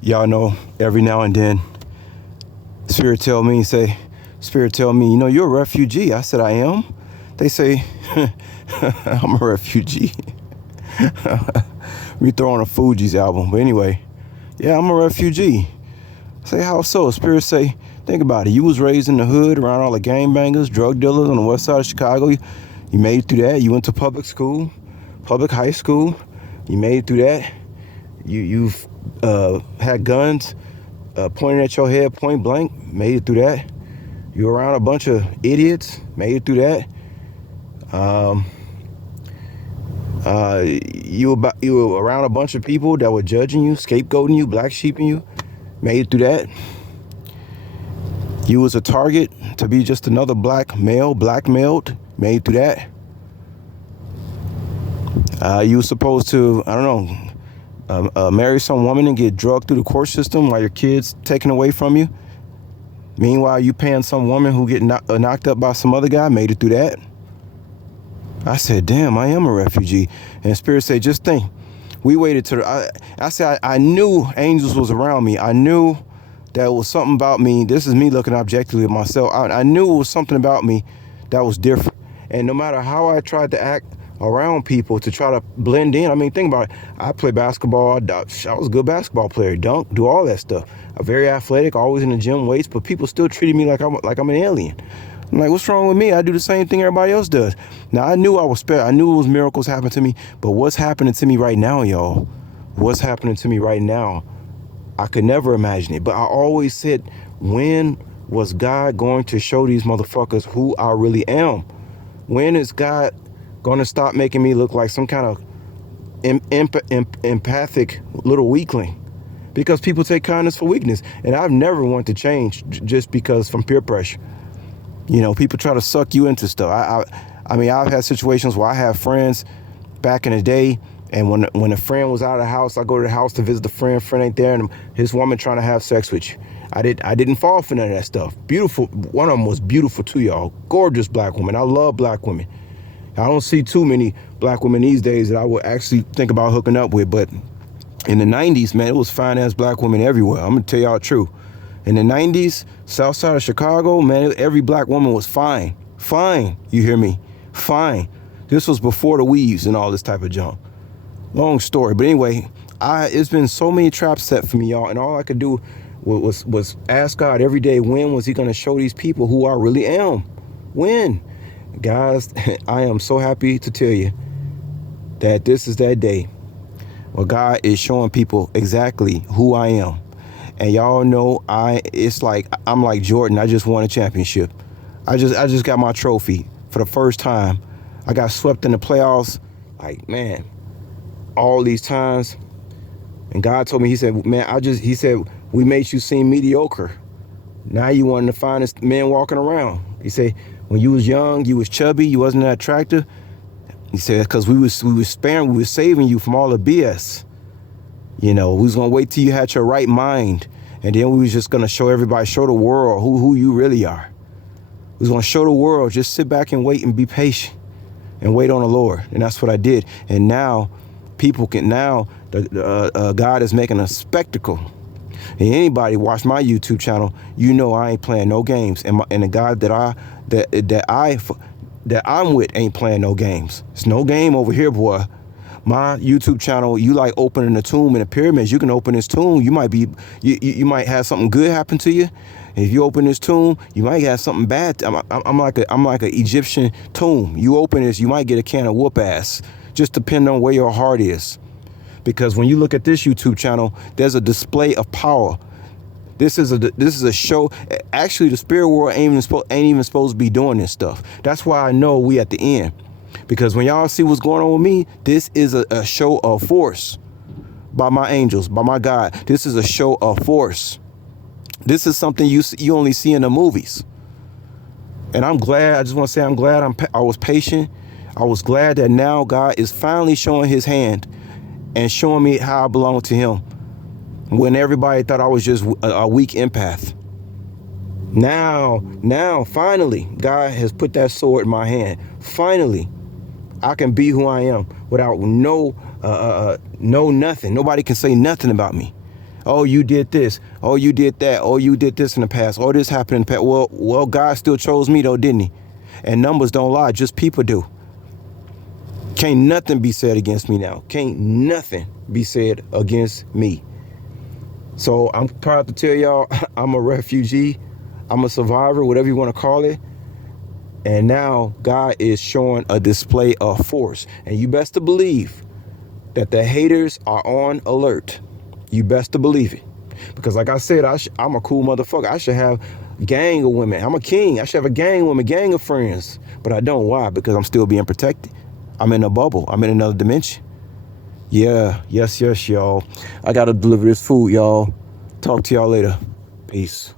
Y'all know every now and then, Spirit tell me, you're a refugee. I said, I am. They say, I'm a refugee. We throw on a Fugees album. But anyway, yeah, I'm a refugee. I say, how so? Spirit say, think about it. You was raised in the hood around all the gangbangers, drug dealers on the west side of Chicago. You made it through that. You went to public school, public high school. You made it through that. You've had guns pointing at your head point blank, made it through that. You were around a bunch of idiots, made it through that. You were around a bunch of people that were judging you, scapegoating you, black sheeping you, made it through that. You was a target to be just another black male, blackmailed, made it through that. You were supposed to, I don't know, marry some woman and get drugged through the court system while your kid's taken away from you. Meanwhile, you paying some woman who get knocked up by some other guy, made it through that. I said, damn, I am a refugee. And Spirit said, just think, we waited till, I said, I knew angels was around me. I knew that was something about me. This is me looking objectively at myself. I knew it was something about me that was different. And no matter how I tried to act around people to try to blend in, I mean, think about it. I play basketball. I was a good basketball player, dunk, do all that stuff. I'm very athletic, always in the gym, weights, but people still treated me like I'm an alien. I'm like, what's wrong with me? I do the same thing everybody else does. Now, I knew I was special. I knew it was miracles happening to me, but what's happening to me right now, y'all? What's happening to me right now? I could never imagine it, but I always said, when was God going to show these motherfuckers who I really am? When is God going to stop making me look like some kind of empathic little weakling? Because people take kindness for weakness, and I've never wanted to change just because from peer pressure. You know, people try to suck you into stuff. I mean, I've had situations where I have friends back in the day, and when a friend was out of the house, I go to the house to visit the friend ain't there, and his woman trying to have sex with you. I didn't fall for none of that stuff. Beautiful. One of them was beautiful too, y'all. Gorgeous black woman. I love black women. I don't see too many black women these days that I would actually think about hooking up with, but in the 90s, man, it was fine-ass black women everywhere. I'm going to tell y'all the truth. In the 90s, south side of Chicago, man, every black woman was fine. Fine, you hear me? Fine. This was before the weaves and all this type of junk. Long story. But anyway, it's been so many traps set for me, y'all, and all I could do was ask God every day, when was he going to show these people who I really am? When? Guys, I am so happy to tell you that this is that day where God is showing people exactly who I am. And y'all know it's like I'm like Jordan. I just won a championship. I just got my trophy for the first time. I got swept in the playoffs, like, man, all these times. And God told me, he said, man, he said, we made you seem mediocre. Now you one of the finest men walking around. He said, when you was young, you was chubby, you wasn't that attractive. He said, because we was saving you from all the BS. You know, we was gonna wait till you had your right mind, and then we was just gonna show the world who you really are. We was gonna show the world, just sit back and wait and be patient and wait on the Lord. And that's what I did. And now God is making a spectacle. And anybody watch my YouTube channel, you know I ain't playing no games. And the God that I'm with ain't playing no games. It's no game over here, boy. My YouTube channel, you like opening a tomb in the pyramids. You can open this tomb. You might might have something good happen to you. If you open this tomb, you might have something bad. I'm like an Egyptian tomb. You open this, you might get a can of whoop ass. Just depending on where your heart is. Because when you look at this YouTube channel, there's a display of power. This is a show. Actually, the spirit world ain't even supposed to be doing this stuff. That's why I know we at the end. Because when y'all see what's going on with me, this is a show of force by my angels, by my God. This is a show of force. This is something you only see in the movies. And I'm glad. I just want to say I'm glad I was patient. I was glad that now God is finally showing his hand and showing me how I belong to him when everybody thought I was just a weak empath. Now, finally, God has put that sword in my hand. Finally, I can be who I am without no know nothing. Nobody can say nothing about me. Oh, you did this. Oh, you did that. Oh, you did this in the past. Oh, this happened in the past. Well, God still chose me though, didn't he? And numbers don't lie, just people do. Can't nothing be said against me now. Can't nothing be said against me. So I'm proud to tell y'all I'm a refugee. I'm a survivor, whatever you want to call it. And now God is showing a display of force. And you best to believe that the haters are on alert. You best to believe it. Because like I said, I'm a cool motherfucker. I should have a gang of women. I'm a king. I should have a gang of women, gang of friends. But I don't. Why? Because I'm still being protected. I'm in a bubble. I'm in another dimension. Yeah. Yes, y'all. I got to deliver this food, y'all. Talk to y'all later. Peace.